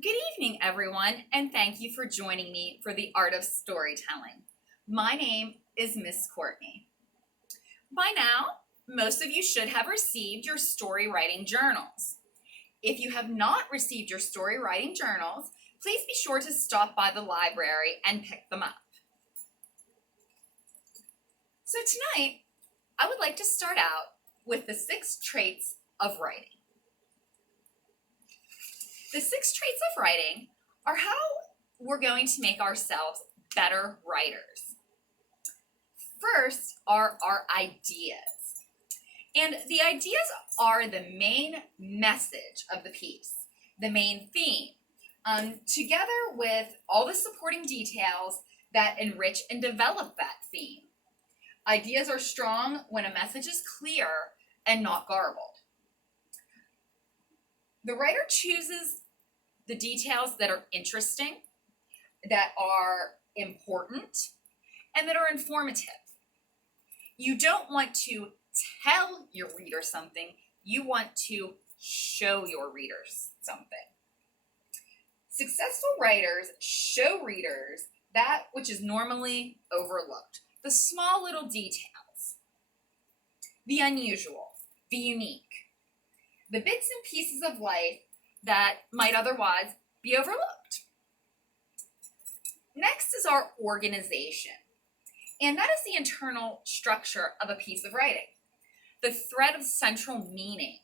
Good evening, everyone, and thank you for joining me for the Art of Storytelling. My name is Miss Cortney. By now, most of you should have received your story writing journals. If you have not received your story writing journals, please be sure to stop by the library and pick them up. So tonight, I would like to start out with the 6 traits of writing. The 6 traits of writing are how we're going to make ourselves better writers. First are our ideas. And the ideas are the main message of the piece, the main theme, together with all the supporting details that enrich and develop that theme. Ideas are strong when a message is clear and not garbled. The writer chooses the details that are interesting, that are important, and that are informative. You don't want to tell your reader something, you want to show your readers something. Successful writers show readers that which is normally overlooked, the small little details, the unusual, the unique, the bits and pieces of life that might otherwise be overlooked. Next is our organization, and that is the internal structure of a piece of writing, the thread of central meaning,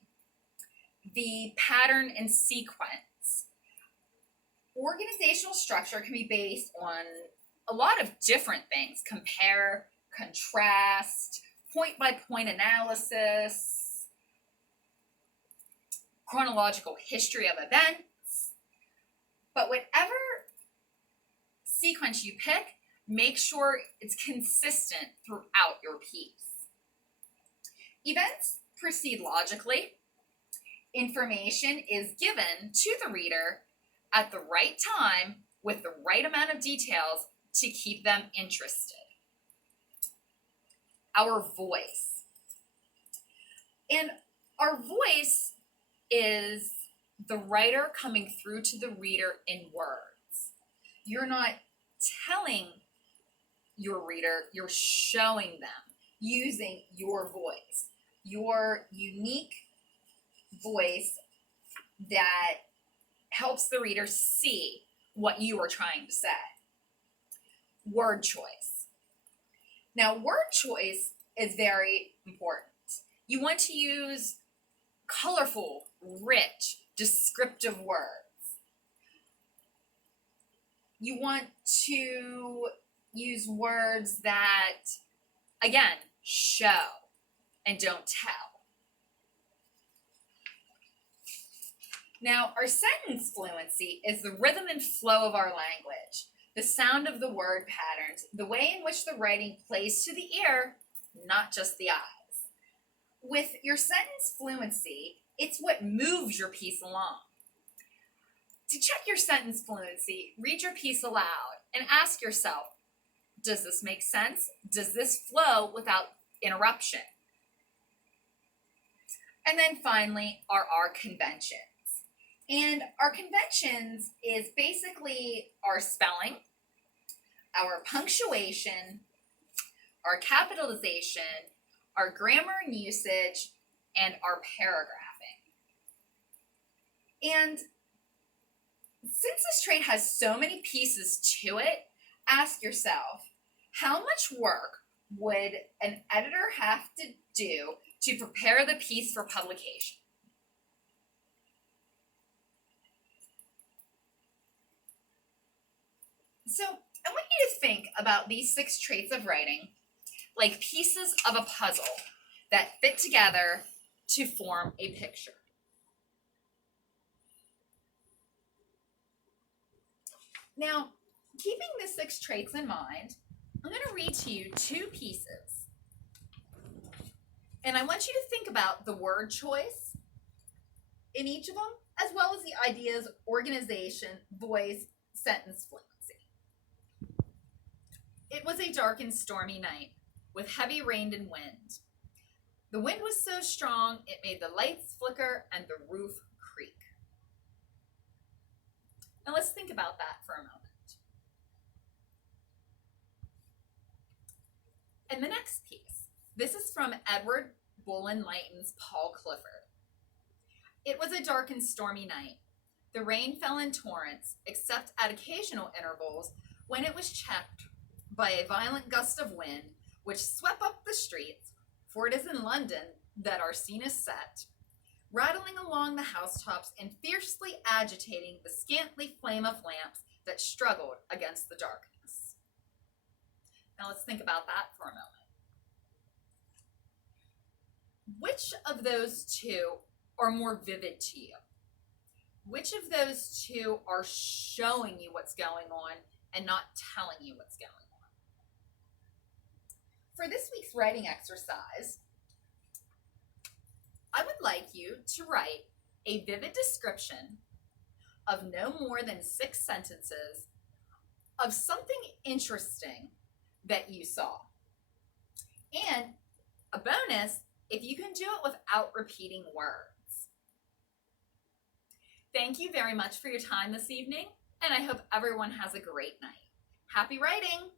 the pattern and sequence. Organizational structure can be based on a lot of different things: compare, contrast, point-by-point analysis, chronological history of events. But whatever sequence you pick, make sure it's consistent throughout your piece. Events proceed logically. Information is given to the reader at the right time with the right amount of details to keep them interested. Our voice. And our voice is the writer coming through to the reader in words. You're not telling your reader, you're showing them using your voice, your unique voice that helps the reader see what you are trying to say. Word choice. Now, word choice is very important. You want to use colorful, rich, descriptive words. You want to use words that, again, show and don't tell. Now, our sentence fluency is the rhythm and flow of our language, the sound of the word patterns, the way in which the writing plays to the ear, not just the eyes. With your sentence fluency, it's what moves your piece along. To check your sentence fluency, read your piece aloud and ask yourself, does this make sense? Does this flow without interruption? And then finally are our conventions. And our conventions is basically our spelling, our punctuation, our capitalization, our grammar and usage, and our paragraphing. And since this trait has so many pieces to it, ask yourself, how much work would an editor have to do to prepare the piece for publication? So I want you to think about these 6 traits of writing like pieces of a puzzle that fit together to form a picture. Now, keeping the 6 traits in mind, I'm going to read to you 2 pieces. And I want you to think about the word choice in each of them, as well as the ideas, organization, voice, sentence fluency. It was a dark and stormy night with heavy rain and wind. The wind was so strong it made the lights flicker and the roof creak. Now let's think about that for a moment. And the next piece, this is from Edward Bullen Layton's Paul Clifford. It was a dark and stormy night. The rain fell in torrents, except at occasional intervals when it was checked by a violent gust of wind which swept up the streets, for it is in London that our scene is set, rattling along the housetops and fiercely agitating the scantly flame of lamps that struggled against the darkness. Now let's think about that for a moment. Which of those two are more vivid to you? Which of those two are showing you what's going on and not telling you what's going on? For this week's writing exercise, I would like you to write a vivid description of no more than 6 sentences of something interesting that you saw. And a bonus, if you can do it without repeating words. Thank you very much for your time this evening, and I hope everyone has a great night. Happy writing!